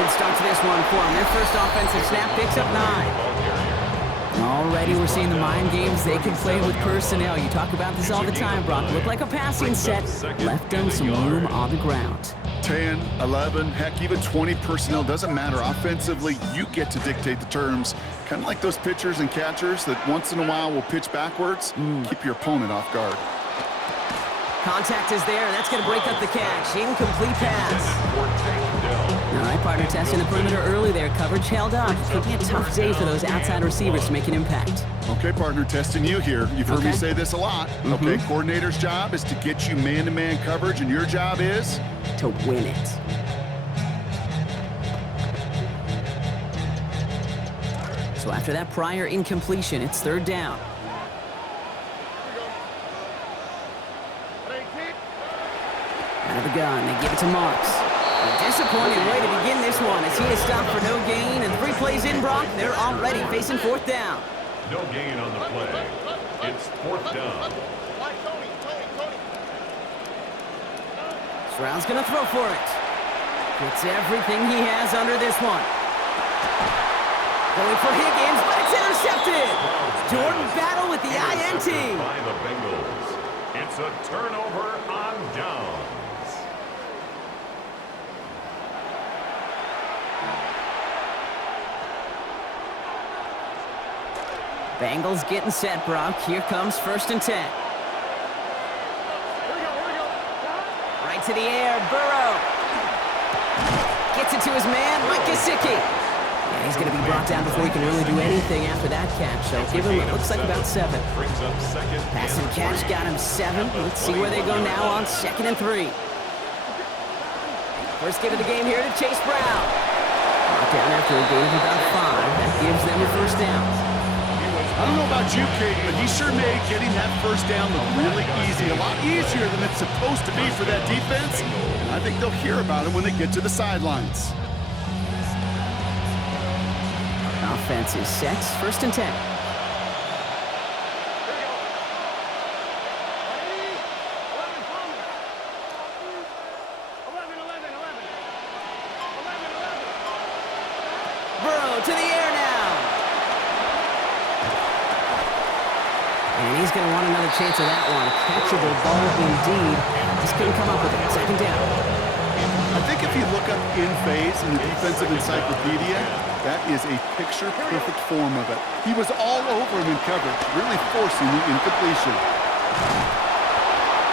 Good start to this one for them. Their first offensive snap picks up 9. Already we're seeing the mind games they can play with personnel. You talk about this all the time, Brock. Looked like a passing set. Left them some room on the ground. 10, 11, heck, even 20 personnel. Doesn't matter. Offensively, you get to dictate the terms. Kind of like those pitchers and catchers that once in a while will pitch backwards. Keep your opponent off guard. Contact is there, and that's going to break up the catch. Incomplete pass. All right, partner, testing the perimeter early there. Coverage held up. Could be a tough day for those outside receivers to make an impact. Okay, partner, testing you here. You've heard me say this a lot. Okay, coordinator's job is to get you man-to-man coverage, and your job is? To win it. So after that prior incompletion, it's third down. Out of the gun, they give it to Marks. A disappointing way to begin this one as he is stopped for no gain, and 3 plays in, Brock, they're already facing fourth down. No gain on the play. It's fourth down. Stroud's going to throw for it. Gets everything he has under this one. Going for Higgins, but it's intercepted. Jordan Battle with the INT. By the Bengals. It's a turnover on downs. Bengals getting set, Brock. Here comes 1st and 10. Right to the air, Burrow. Gets it to his man, Mike Gesicki. Yeah, he's going to be brought down before he can really do anything after that catch. So give him, it looks like about 7. Pass and catch got him 7. Let's see where they go now on 2nd and 3. First give of the game here to Chase Brown. Brought down after a gain of about 5. That gives them a first down. I don't know about you, Kate, but he sure made getting that first down look really easy. A lot easier than it's supposed to be for that defense. And I think they'll hear about it when they get to the sidelines. Offense is set. 1st and 10. Burrow to the air now. And he's going to want another chance of that one. Catchable ball indeed. Just couldn't come up with it. 2nd down. I think if you look up in phase in the defensive encyclopedia, that is a picture-perfect form of it. He was all over him in coverage, really forcing the incompletion.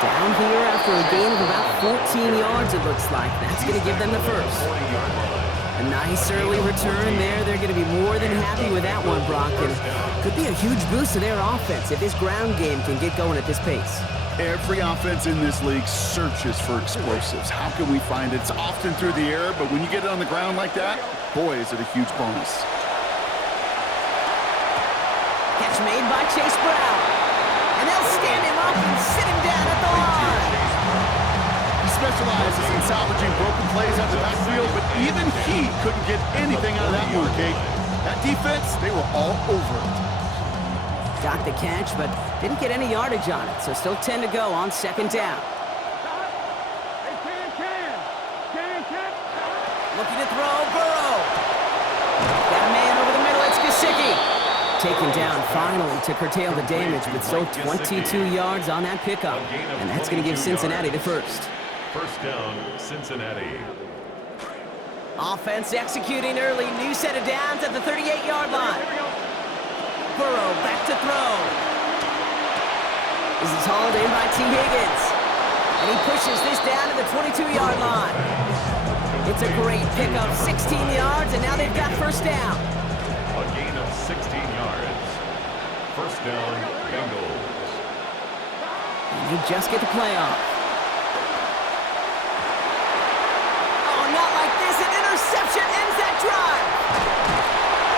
Down here after a gain of about 14 yards, it looks like. That's going to give them the first. A nice early return there. They're going to be more than happy with that one, Brock. And could be a huge boost to their offense if this ground game can get going at this pace. Every offense in this league searches for explosives. How can we find it? It's often through the air, but when you get it on the ground like that, boy, is it a huge bonus. Catch made by Chase Brown. And they'll stand him up and sit him down at the line. He specializes in salvaging broken plays out the backfield, but even he couldn't get anything out of that one, Kate. That defense, they were all over it. Got the catch, but didn't get any yardage on it, so still 10 to go on 2nd down. Looking to throw, Burrow. Got a man over the middle, it's Gesicki. Taken down finally to curtail the damage, but still 22 yards on that pickup. And that's going to give Cincinnati the first. First down, Cincinnati. Offense executing early. New set of downs at the 38-yard line. Burrow back to throw. This is hauled in by T. Higgins. And he pushes this down to the 22-yard line. It's a great pickup, 16 yards, and now they've got first down. A gain of 16 yards. First down, Bengals. And they just get the play off. Oh, not like this. An interception ends that drive.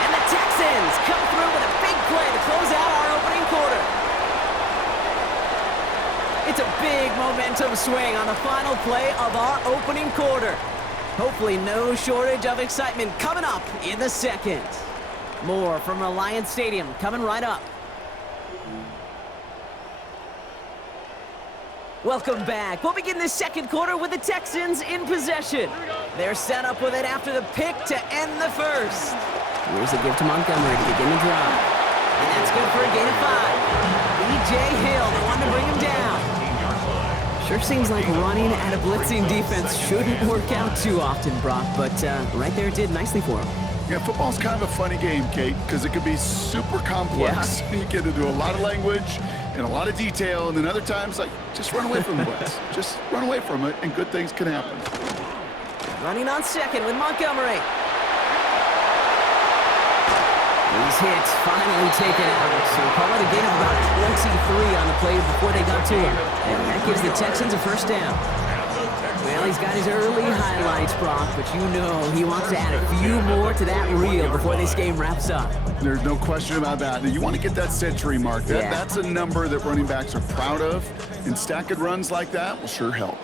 And the Texans come through with a big play to close out our opening quarter. It's a big momentum swing on the final play of our opening quarter. Hopefully no shortage of excitement coming up in the second. More from Reliant Stadium, coming right up. 2nd and 10 from the 22. Burrow to the air now. Right to the air, Burrow. Gets it to his man, Mike Gesicki. Yeah, he's going to be brought down before he can really do anything after that catch. So give him, it looks like about 7. First give of the game here to Chase Brown. Right to the air, Burrow. Gets it to his man, Mike Gesicki. More from Reliant Stadium, coming right up. Welcome back. We'll begin the second quarter with the Texans in possession. They're set up with it after the pick to end the first. Here's a give to Montgomery to begin the drive. And that's good for a gain of 5. B.J. Hill, the one to bring him down. Sure seems like running at a blitzing defense shouldn't work out too often, Brock, but right there it did nicely for him. Yeah, football's kind of a funny game, Kate, because it can be super complex. Yeah. You get into a lot of language and a lot of detail, and then other times, like, just run away from the blitz. Just run away from it, and good things can happen. Running on second with Montgomery. These hits finally taken out, so call it a gain of about 23 on the play before they got to him. And that gives the Texans a first down. Well, he's got his early highlights, Brock, but you know he wants to add a few more to that reel before this game wraps up. There's no question about that. You want to get that century mark. That's a number that running backs are proud of, and stacking runs like that will sure help.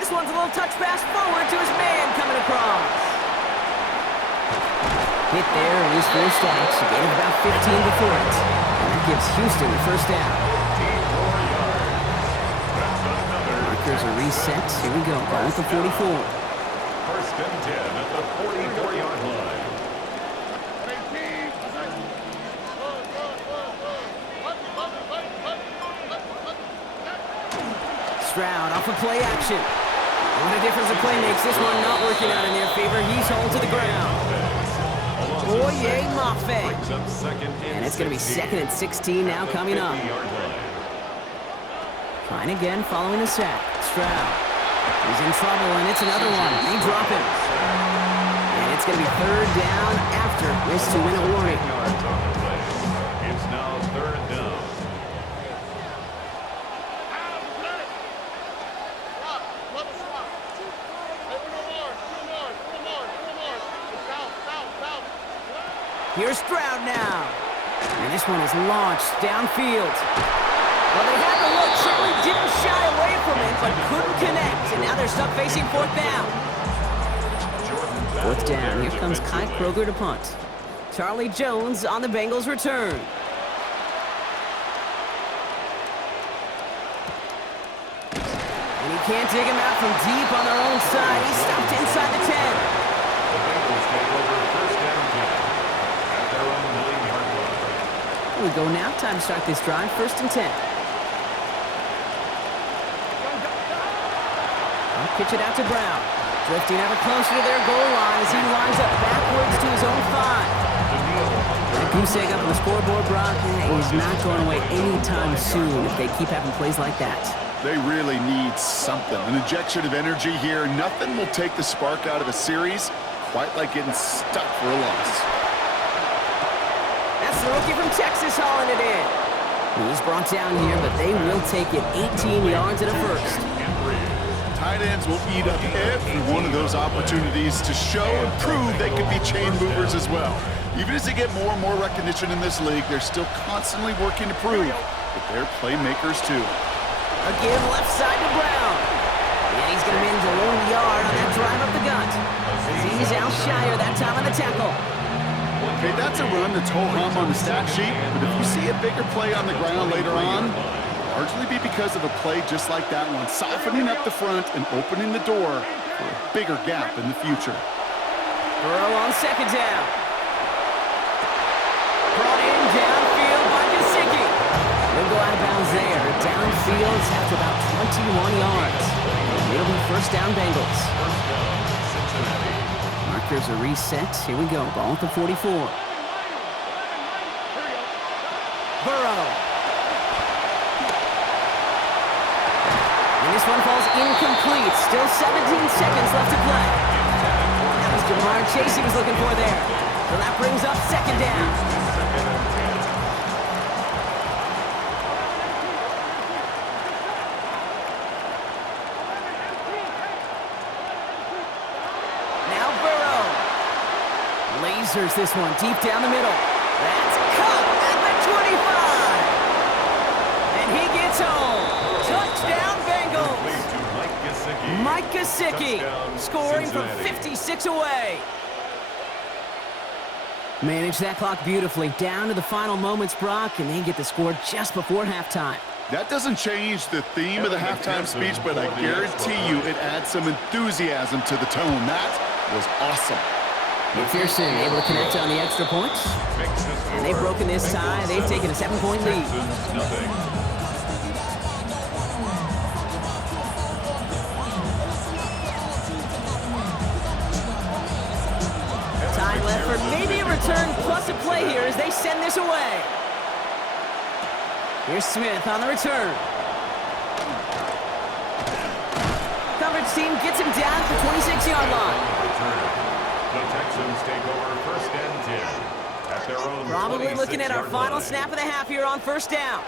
This one's a little touch pass forward to his man coming across. Hit there, and he's 4 stacks. A gain of about 15 before it. And that gives Houston the first down. Markers are reset. Here we go. Ball with the 44. First and 10 at the 44-yard line. Stroud off of play action. What a difference a play makes. This one not working out in their favor. He's hauled to the ground. Boye Mafe. And it's going to be 2nd and 16 now coming up. Trying again following the sack. Stroud. He's in trouble, and it's another one. They drop him. And it's going to be 3rd down after this 2-minute warning. It's now 3rd down. Here's Stroud now. And this one is launched downfield. Well, they had the look, certainly didn't shy away from it, but couldn't connect. And now they're stuck facing 4th down. 4th down. Here comes Kai Kroger to punt. Charlie Jones on the Bengals return. And he can't dig him out from deep on their own side. He's stopped inside the 10. The Bengals take over 1st and 10 at their own 9-yard line. Here we go now. Time to start this drive. 1st and 10. Pitch it out to Brown. Drifting ever closer to their goal line as he lines up backwards to his own 5. That goose egg up on the scoreboard, Brock, is not going away anytime soon if they keep having plays like that. They really need something. An injection of energy here. Nothing will take the spark out of a series quite like getting stuck for a loss. That's the rookie from Texas hauling it in. He's brought down here, but they will take it 18 yards at a first. Tight ends will eat up every one of those opportunities to show and prove they can be chain movers as well. Even as they get more and more recognition in this league, they're still constantly working to prove that they're playmakers too. Again, left side to Brown. And he's going to manage a lone yard on that drive up the gut. Aziz Al-Shire that time on the tackle. Okay, that's a run that's ho-hum on the stat sheet, but if you see a bigger play on the ground later on, largely be because of a play just like that one, softening up the front and opening the door for a bigger gap in the future. Burrow on 2nd down. Brought in downfield by Gesicki. He'll go out of bounds there. Downfield after about 21 yards. It'll be 1st down Bengals. Markers are reset. Here we go. Ball at the 44. Burrow. And this one falls incomplete. Still 17 seconds left to play. That was Jamar Chase he was looking for there. So that brings up 2nd down. Now Burrow. Lasers this one deep down the middle. That's caught at the 25. And he gets home. Touchdown Bengals. Mike Gesicki scoring from 56 away. Manage that clock beautifully. Down to the final moments, Brock, and they get the score just before halftime. That doesn't change the theme of the halftime speech, but I guarantee you it adds some enthusiasm to the tone. That was awesome. McPherson able to connect on the extra points. And they've broken this tie. They've taken a 7-point lead. Time left for maybe a return plus a play here as they send this away. Here's Smith on the return. Coverage team gets him down at the 26-yard line. The Texans take over first and 10 at their own. Probably looking at our final line. snap of the half here on first down.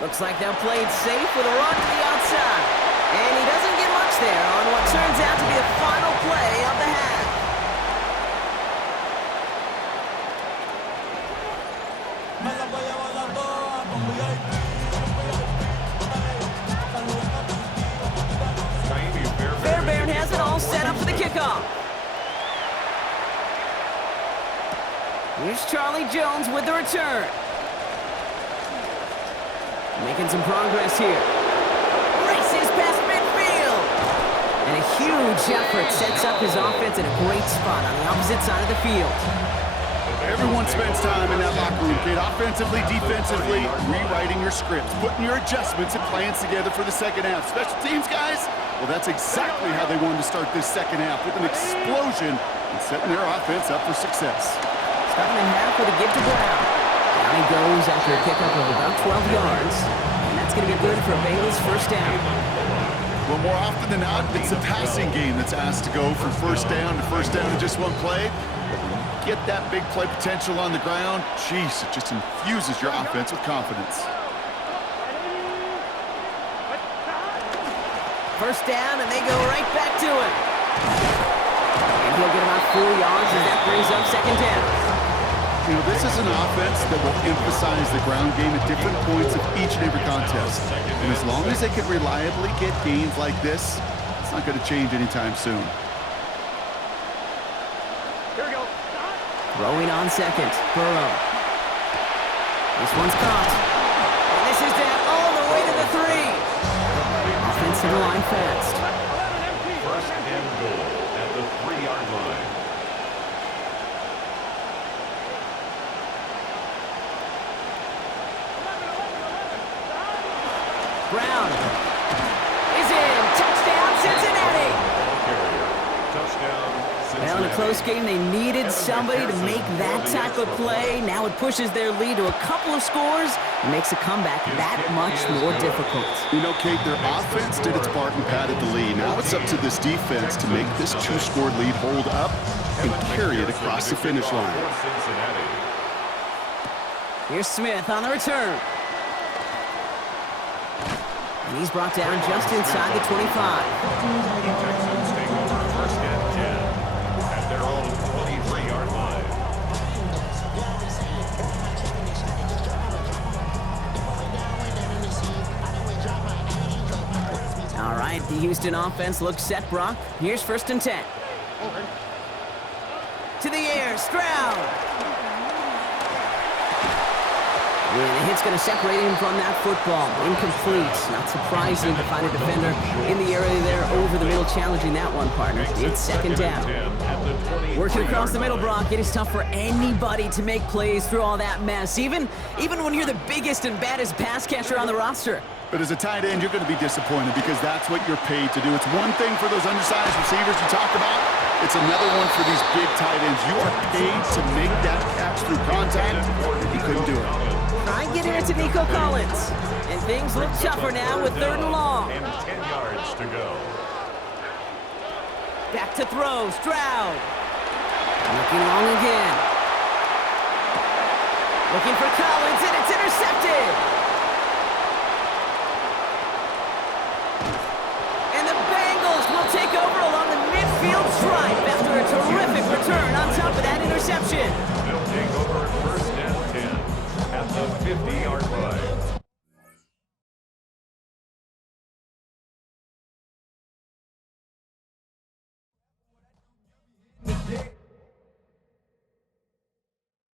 Looks like they'll play it safe with a run to the outside. And he doesn't get much there on what turns out to be the final play of the half. Fairbairn has it all set up for the kickoff. Here's Charlie Jones with the return. Making some progress here. Races past midfield. And a huge effort sets up his offense in a great spot on the opposite side of the field. Everyone spends time in that locker room, kid. Offensively, defensively, rewriting your scripts, putting your adjustments and plans together for the second half. Special teams, guys, well, that's exactly how they wanted to start this second half, with an explosion and setting their offense up for success. Starting in half with a give to Brown. Down he goes after a pickup of about 12 yards. And that's going to be good for Bengals first down. Well, more often than not, it's the passing game that's asked to go from first down in just one play. Get that big play potential on the ground, jeez, it just infuses your offense with confidence. First down, and they go right back to it. And he'll get about 4 yards as that brings up second down. You know, this is an offense that will emphasize the ground game at different points of each and every contest. And as long as they can reliably get gains like this, it's not going to change anytime soon. Throwing on second, Burrow. This one's caught. And this is down all the way to the 3. Offensive line fast. First and goal at the 3-yard line. Brown is in. Touchdown, Cincinnati. Touchdown. Well, in a close game, they needed somebody to make that type of play. Now it pushes their lead to a couple of scores and makes a comeback that much more difficult. You know, Kate, their offense did its part and padded the lead. Now it's up to this defense to make this 2-score lead hold up and carry it across the finish line. Here's Smith on the return. And he's brought down just inside the 25. The Texans take over first and 10 at their own 23-yard line. All right, the Houston offense looks set, Brock. Here's first and 10. To the air, Stroud. And the hit's going to separate him from that football. Incomplete. Not surprising to find a defender in the area there over the middle challenging that one, partner. It's second down. Working across the middle, Brock, it is tough for anybody to make plays through all that mess, even when you're the biggest and baddest pass catcher on the roster. But as a tight end, you're going to be disappointed because that's what you're paid to do. It's one thing for those undersized receivers you talk about. It's another one for these big tight ends. You are paid to make that catch through contact, and you couldn't do it. Try and get it to Nico Collins. And things look tougher now with 3rd and long. And 10 yards to go. Back to throw, Stroud. Looking long again. Looking for Collins, and it's intercepted. And the Bengals will take over along the midfield stripe after a terrific return on top of that interception.